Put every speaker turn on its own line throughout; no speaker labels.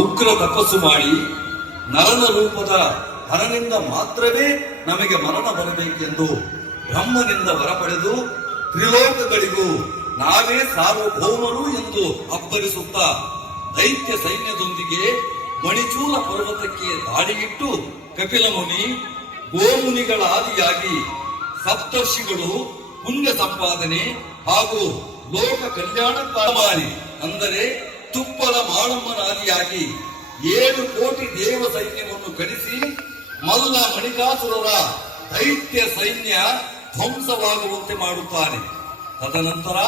ಉಗ್ರ ತಪಸ್ಸು ಮಾಡಿ ನರನ ರೂಪದ ಹರನಿಂದ ಮಾತ್ರವೇ ನಮಗೆ ಮರಣ ಬರಬೇಕೆಂದು ಬ್ರಹ್ಮನಿಂದ ವರ ಪಡೆದು ತ್ರಿಲೋಕಗಳಿಗೂ ನಾವೇ ಸಾರ್ವಭೌಮರು ಎಂದು ಅಬ್ಬರಿಸುತ್ತಾ ದೈತ್ಯ ಸೈನ್ಯದೊಂದಿಗೆ ಮಣಿಚೂಲ ಪರ್ವತಕ್ಕೆ ದಾಳಿಯಿಟ್ಟು ಕಪಿಲ ಮುನಿ ಗೋಮುನಿಗಳ ಆದಿಯಾಗಿ ಸಪ್ತರ್ಷಿಗಳು, ಪುಣ್ಯ ಸಂಪಾದನೆ ಹಾಗೂ ಲೋಕ ಕಲ್ಯಾಣ ಕಾಮಾರಿ ಅಂದರೆ ತುಪ್ಪಲ ಮಾಳಮ್ಮನಾದಿಯಾಗಿ ಏಳು ಕೋಟಿ ದೇವ ಸೈನ್ಯವನ್ನು ಕಳಿಸಿ ಮಲ್ಲ ಮಣಿಕಾಸುರರ ದೈತ್ಯ ಸೈನ್ಯ ಧ್ವಂಸವಾಗುವಂತೆ ಮಾಡುತ್ತಾನೆ ತದನಂತರ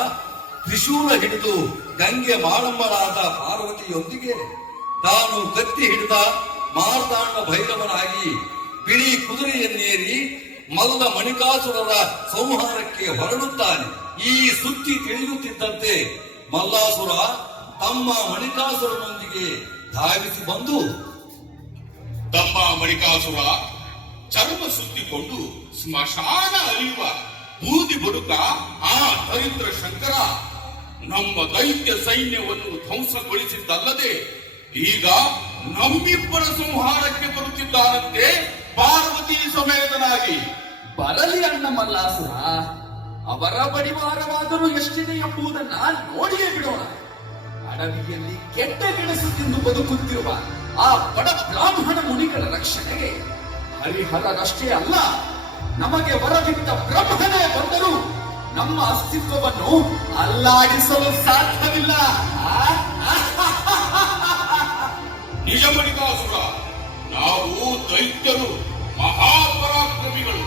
ತ್ರಿಶೂಲ ಹಿಡಿದು ಗಂಗೆ ಮಾಳಮ್ಮನಾದ ಪಾರ್ವತಿಯೊಂದಿಗೆ ತಾನು ಕತ್ತಿ ಹಿಡಿದ ಮಾರ್ತಾಂಡ ಭೈರವನಾಗಿ ಬಿಳಿ ಕುದುರೆಯನ್ನೇರಿ ಮಲ್ಲ ಮಣಿಕಾಸುರರ ಸಂಹಾರಕ್ಕೆ ಹೊರಡುತ್ತಾನೆ. ಈ ಸುದ್ದಿ ತಿಳಿಯುತ್ತಿದ್ದಂತೆ ಮಲ್ಲಾಸುರ ತಮ್ಮ ಮಣಿಕಾಸುರನೊಂದಿಗೆ ಧಾವಿಸಿ ಬಂದು
ತಮ್ಮ ಮಣಿಕಾಸುರ ಚರ್ಮ ಸುತ್ತಿಕೊಂಡು ಸ್ಮಶಾನ ಅರಿಯುವ ಬೂದಿ ಬದುಕ ಆ ದರಿದ್ರ ಶಂಕರ ನಮ್ಮ ದೈತ್ಯ ಸೈನ್ಯವನ್ನು ಧ್ವಂಸಗೊಳಿಸಿದ್ದಲ್ಲದೆ ಈಗ ನಮ್ಮಿಬ್ಬರ ಸಂಹಾರಕ್ಕೆ ಬರುತ್ತಿದ್ದಾರಂತೆ ಪಾರ್ವತಿ ಸಮೇತನಾಗಿ.
ಬರಲಿ ಅಣ್ಣ ಮಲ್ಲಾಸುರ ಅವರ ಪರಿವಾರವಾದರೂ ಎಷ್ಟಿದೆ ಎಂಬುದನ್ನ ನೋಡಿಯೇ ಬಿಡೋಣ. ಅಡವಿಯಲ್ಲಿ ಕೆಟ್ಟ ಗೆಣಸು ತಿಂದು ಬದುಕುತ್ತಿರುವ ಆ ಬಡ ಬ್ರಾಹ್ಮಣ ಮುನಿಗಳ ರಕ್ಷಣೆಗೆ ಹರಿಹರನಷ್ಟೇ ಅಲ್ಲ, ನಮಗೆ ವರವಿದ್ದ ಬ್ರಹ್ಮನೇ ಬಂದರೂ ನಮ್ಮ ಅಸ್ತಿತ್ವವನ್ನು ಅಲ್ಲಾಡಿಸಲು ಸಾಧ್ಯವಿಲ್ಲ ಆ?
ನಿಜ ಮಣಿಕಾಸುರ ನಾವು ದೈತ್ಯರು, ಮಹಾಪರಾಕ್ರಮಿಗಳು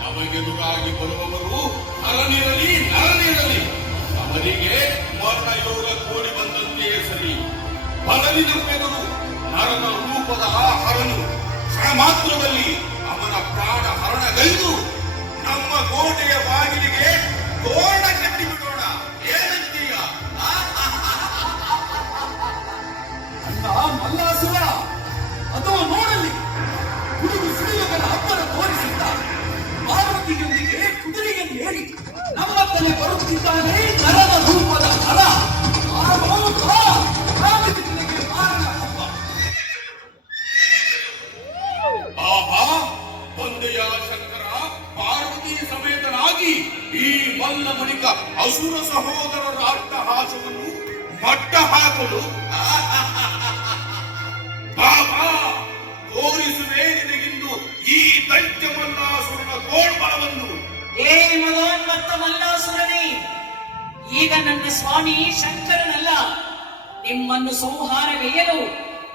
ನಮಗೆದುರಾಗಿ ಬರುವವರು ಹರನಿರಲಿ ನರನಿರಲಿ ಅವರಿಗೆ ಮರಣ ಬಲವಿನ ಬೆದರು ನರನ ರೂಪದ ಆ ಹರನು ಕ್ಷಣ ಮಾತ್ರದಲ್ಲಿ ಅವನ ಪ್ರಾಣ ಹರಣಗೈದು, ನಮ್ಮ ಕೋಟೆಯ ಬಾಗಿಲಿಗೆ ತೋರಣ ಕಟ್ಟಿಬಿಡೋಣ ಏನಂತೀಯ?
ಅಲ್ಲ ಮಲ್ಲಾಸುರ ಅಥವಾ ನೋಡಲಿ. ಗುಡುಗು ಹತ್ತರ ಅಬ್ಬರ ತೋರಿಸಿದ್ದ ಪಾರ್ವತಿಯೊಂದಿಗೆ ಹೇಳಿ ನಮ್ಮ ತಲೆ ಬರುತ್ತಿದ್ದಾನೆ.
ಸಮೇತನಾಗಿ ಈ ಮಲ್ಲ ಮುನಿಕ ಅಸುರ ಸಹೋದರರ ಅಟ್ಟಹಾಸವನ್ನು ಮಟ್ಟ ಹಾಕಲು. ಬಾಬಾ, ತೋರಿಸುವೆ ನಿನಗಿಂದು ಈ ದೈತ್ಯ ಮಲ್ಲಾಸುರನ ಕೋಳ್ಬಲವನ್ನು
ಏ ಮಗೋನ್ಮತ್ತ ಮಲ್ಲಾಸುರನೇ, ಈಗ ನನ್ನ ಸ್ವಾಮಿ ಶಂಕರನಲ್ಲ, ನಿಮ್ಮನ್ನು ಸಂಹಾರಗೈಯಲು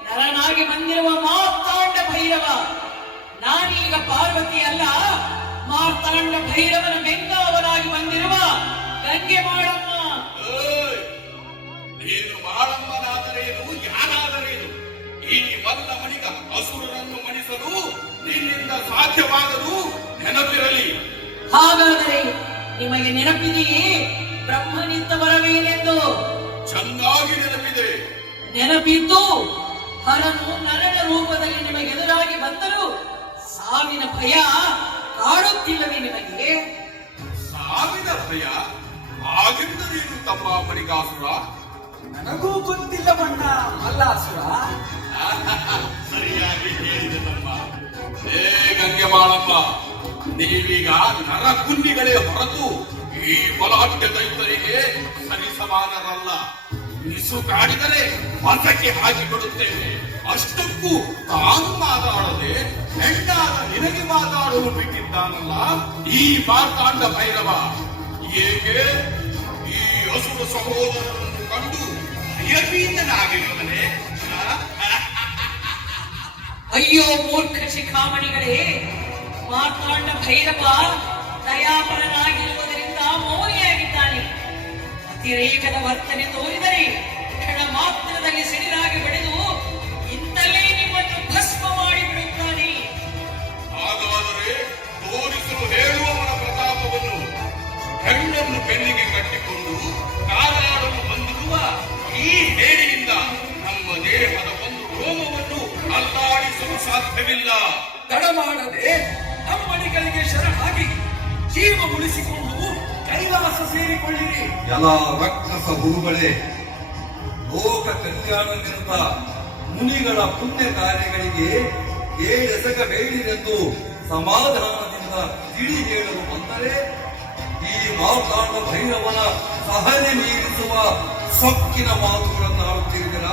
ನರನಾಗಿ ಬಂದಿರುವ ಮಾತಾಂಡ ಭೈರವ. ನಾನೀಗ ಪಾರ್ವತಿ ಅಲ್ಲ ಮಾರ್ತಾಂಡ ಭೈರವನ ಬೆಂಗಾವನಾಗಿ ಬಂದಿರುವ ಗಂಗೆ ಮಾಡಮ್ಮ!
ನೀನು ಮಾಳಮ್ಮನಾದರೇನು ಯಾರಾದರೇನು ಈ ಬಂದ ಮಣಿಗ ಅಸುರರನ್ನು ಮಣಿಸಲು ನಿನ್ನಿಂದ ಸಾಧ್ಯವಾಗದು ನೆನಪಿರಲಿ.
ಹಾಗಾದರೆ ನಿಮಗೆ ನೆನಪಿದೆಯೇ ಬ್ರಹ್ಮನಿಂದ ಬರವೇನೆಂದು
ಚೆನ್ನಾಗಿ ನೆನಪಿದೆ.
ನೆನಪಿದ್ದು ಹರನು ನರನ ರೂಪದಲ್ಲಿ ನಿಮಗೆ ಎದುರಾಗಿ ಬಂದರೂ ಸಾವಿನ ಭಯ ಕಾಡುತ್ತಿಲ್ಲವೇ ನಿಮಗೆ
ಸಾವಿನ ಭಯ ಆಗಿದ್ದರೇನು ತಮ್ಮ ಮರಿಗಾಸುರ
ನನಗೂ ಗೊತ್ತಿಲ್ಲವಣ್ಣ ಮಲ್ಲಾಸುರ.
ಸರಿಯಾಗಿ ಹೇಳಿದೆ ತಮ್ಮ. ಏ ಗಂಗೆ ಮಾಡಪ್ಪ ನೀವೀಗ ನರಕುನ್ನಿಗಳೇ ಹೊರತು ಈ ಬಲಹಟ್ಟ ದೈತರಿಗೆ ಸರಿಸಮಾನರಲ್ಲ. ನಿಸು ಕಾಡಿದರೆ ಮತಕ್ಕೆ ಹಾಕಿಕೊಡುತ್ತೇವೆ ಅಷ್ಟಕ್ಕೂ ತಾನು ಮಾತಾಡದೆ ಹೆಣ್ಣಾದ ನಿನಗೆ ಮಾತಾಡಲು ಬಿಟ್ಟಿದ್ದಾನಲ್ಲ? ಈ ಮಾರ್ತಾಂಡ ಭೈರವ ಏಕೆ ಈ ಹಸುರ ಸಹೋದರನನ್ನು ಕಂಡು ಭಯಭೀತನಾಗಿರುವನೆ
ಅಯ್ಯೋ ಮೂರ್ಖ ಶಿಖಾಮಣಿಗಳೇ, ಮಾರ್ತಾಂಡ ಭೈರವ ದಯಾಪರನಾಗಿರುವುದರಿಂದ ಮೌನಿಯಾಗಿದ್ದಾನೆ ಅತಿರೇಕದ ವರ್ತನೆ ತೋರಿದರೆ ಕ್ಷಣ ಮಾತ್ರದಲ್ಲಿ ಸಿಡಿಲಾಗಿ
ಅಲ್ಲಾಡಿಸಲು ಸಾಧ್ಯವಿಲ್ಲ.
ತಡ ಮಾಡದೆ ಅಮ್ಮನಿಗಳಿಗೆ ಶರಣಾಗಿ ಜೀವ ಉಳಿಸಿಕೊಂಡು ಕೈಲಾಸ ಸೇರಿಕೊಳ್ಳಿರಿ.
ಎಲ್ಲ ರಕ್ಷಸ ಗುರುಗಳೇ, ಲೋಕ ಕಲ್ಯಾಣದಿಂದ ಮುನಿಗಳ ಪುಣ್ಯ ಕಾರ್ಯಗಳಿಗೆ ಏಳೆಸಗಬೇಡಿರೆಂದು ಸಮಾಧಾನದಿಂದ ತಿಳಿ ಹೇಳಲು ಬಂದರೆ ಈ ಮಾತಾಡ ಭೈರವನ ಸಹನೆ ಮೀರಿಸುವ ಸೊಕ್ಕಿನ ಮಾತುಗಳನ್ನು ಆಡುತ್ತಿರುವಿರ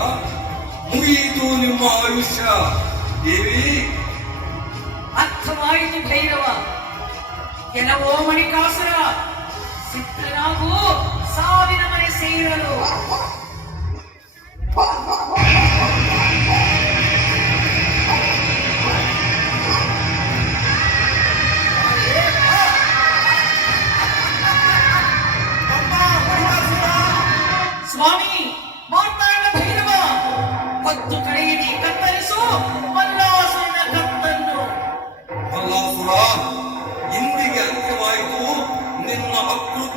ಮುಗಿಯಿತು ನಿಮ್ಮ ಆಯುಷ್ಯ. ದೇವಿ
ಅರ್ಥವಾಯಿತು ಭೈರವ. ಕೆಲವೋ ಮಣಿಕಾಸುರ ಸಿದ್ಧನಾಗೂ ಸಾವಿನ ಮನೆ ಸೇರಲು.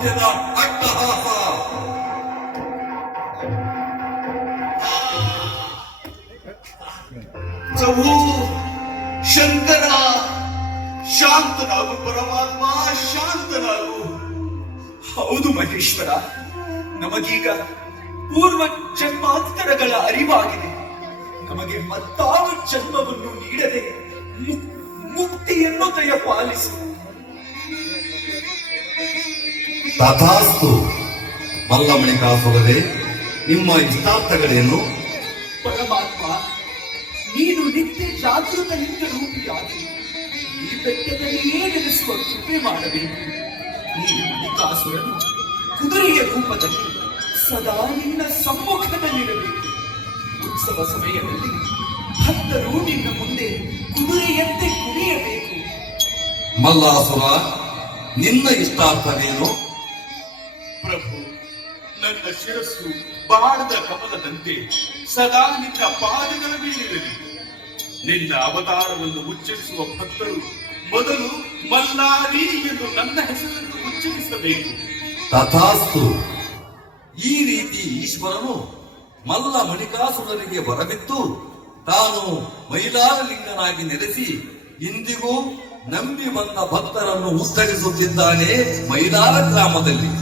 ಅಕೃತ್ಯದ ಅಟ್ಟಹಾಸ
ಪ್ರಭು ಶಂಕರ, ಶಾಂತನಾಗು ಪರಮಾತ್ಮ, ಶಾಂತನಾಗು.
ಹೌದು ಮಹೇಶ್ವರ, ನಮಗೀಗ ಪೂರ್ವ ಜನ್ಮಾಂತರಗಳ ಅರಿವಾಗಿದೆ. ನಮಗೆ ಮತ್ತಾವ ಜನ್ಮವನ್ನು ನೀಡದೆ ಮುಕ್ತಿಯನ್ನು ದಯ ಪಾಲಿಸು
ಮಲ್ಲಮಣಿ ಕಾಸುಗದೆ ನಿಮ್ಮ ಇಷ್ಟಾರ್ಥಗಳೇನು?
ಪರಮಾತ್ಮ ನೀನು ನಿತ್ಯ ಜಾಗೃತ ಲಿಂಗ ರೂಪಿಯಾಗಿ ಈ ಬೆಟ್ಟದಲ್ಲಿಯೇ ನೆಲೆಸುವ ಕೃಪೆ ಮಾಡಬೇಕು? ನೀನು ಮಣಿಕಾಸುರನು ಕುದುರೆಯ ರೂಪದಲ್ಲಿ ಸದಾ ನಿನ್ನ ಸಮ್ಮುಖದಲ್ಲಿರಬೇಕು. ಉತ್ಸವ ಸಮಯದಲ್ಲಿ ಭಕ್ತರು ನಿನ್ನ ಮುಂದೆ ಕುದುರೆಯಂತೆ ಕುಣಿಯಬೇಕು.
ಮಲ್ಲಾಸುರ ನಿನ್ನ ಇಷ್ಟಾರ್ಥವೇನು?
ಪ್ರಭು, ನನ್ನ ಶಿರಸ್ಸು ಬಾಡದ ಕಮಲದಂತೆ ಸದಾ ನಿನ್ನ ಪಾದಗಳ ಮೇಲಿರಲಿ. ನಿನ್ನ ಅವತಾರವನ್ನು ಉಚ್ಚರಿಸುವ ಭಕ್ತರು ಮೊದಲು ಮಲ್ಲಾರಿ ಎಂದು ನನ್ನ ಹೆಸರನ್ನು ಉಚ್ಚರಿಸಬೇಕು.
ತಥಾಸ್ತು. ಈ ರೀತಿ ಈಶ್ವರನು ಮಲ್ಲ ಮಣಿಕಾಸುರರಿಗೆ ಬರಬಿತ್ತು ತಾನು ಮೈಲಾರಲಿಂಗನಾಗಿ ನೆಲೆಸಿ ಇಂದಿಗೂ ನಂಬಿ ಬಂದ ಭಕ್ತರನ್ನು ಉತ್ತರಿಸುತ್ತಿದ್ದಾನೆ ಮೈಲಾರ ಗ್ರಾಮದಲ್ಲಿ.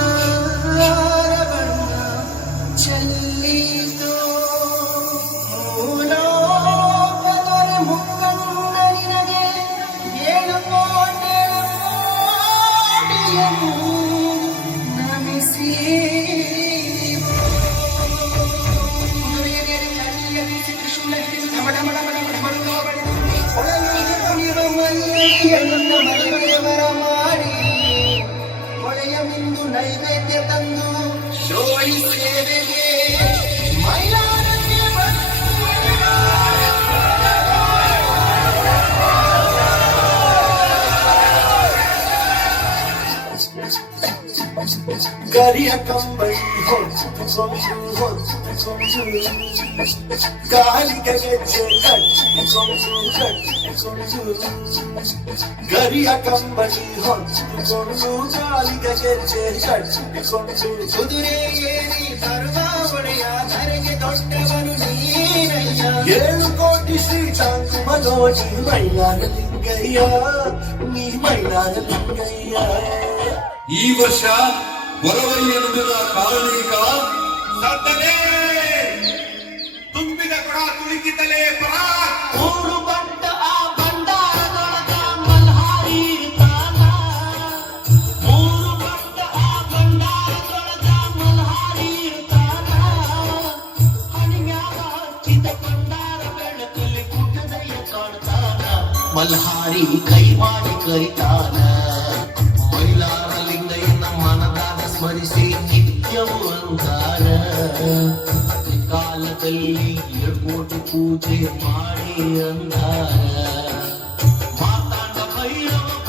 ಶೋಳಿ ಸೇವೆಗೆ ಮೈಲಾರಕ್ಕೆ ಬಂದು ಗರಿಯ ಕಂಬಳಿ ಹೊಚ್ಚಿಕೊಂಡು ಹೊಚ್ಚಿಕೊಂಡು ಗಾಳಿಗೆ ಗೆಜ್ಜೆ ಕಟ್ಟಿಕೊಂಡು ಕಟ್ಟಿಕೊಂಡು ಗರಿಯ ಕಂಬಳಿ ಹೊಚ್ಚಿಕೊಂಡು ಗಾಳಿಗೆ ಗೆಜ್ಜೆ ಕಟ್ಟಿಕೊಂಡು ಕುದುರೆ ಏರಿ ಬರುವ ಒಡೆಯ ಧರೆಗೆ ದೊಡ್ಡವನು ನೀನಯ್ಯ ಏಳು ಕೋಟಿ ಶ್ರೀಚಾಂತ ಮನೋಜಿ ಮೈಲಾರಲಿಂಗಯ್ಯ ನೀ ಮೈಲಾರಲಿಂಗಯ್ಯ
ಈ ವರ್ಷ ಗೊರವಯ್ಯ ನುಡಿದ ಕಾರಣೀಕ
ಸದ್ದಲೇ ತುಂಬಿದ ಕೊಡ ಪರಾ.
ಮಲ್ಹಾರಿ ಕೈವಾಡಿ ಮೂರು ಕಾಲದಲ್ಲಿ ಏಳ್ಕೋಟಿ ಪೂಜೆ ಮಾಡಿ ಅಂದಾರ ಮಾತಾಡ ಭೈರವ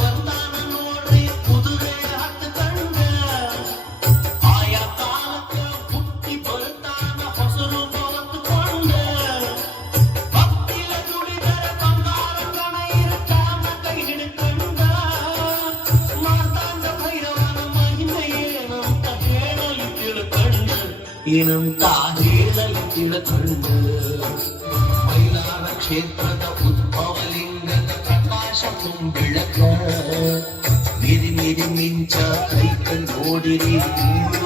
ಬಂದಾನ ನೋಡ್ರಿ ಕುದುರೆ ಹತ್ತಕಂಡ ಆಯಾ ಕಾಲಕ್ಕ ಹುಟ್ಟಿ ಬರ್ತಾನ ಹೊಸರು ಹೊತ್ತುಕೊಂಡ ಭಕ್ತಿಯ ದುಡಿದರ ಬಂಗಾರ ಕಣ ಇರುತ್ತಾನ ಕೈ ಹಿಡ್ಕಂಡ ಮಾತಾಡ ಭೈರವನ ಮಹಿಮೆ ಏನಂತ ಹೇಳಲು ತಿಳ್ಕಂಡ ಏನಂತ ಹೇಳಲು ತಿಳ್ಕಂಡ
ಕ್ಷೇತ್ರದ ಉದ್ಭವಲಿಂಗದ ಪ್ರಕಾಶ ಬೆಳಕ ಮಿರಿ ಮಿರಿ ಮಿಂಚ ಕೈಕ ನೋಡಿರಿ ಮೂರು ಲೋಕ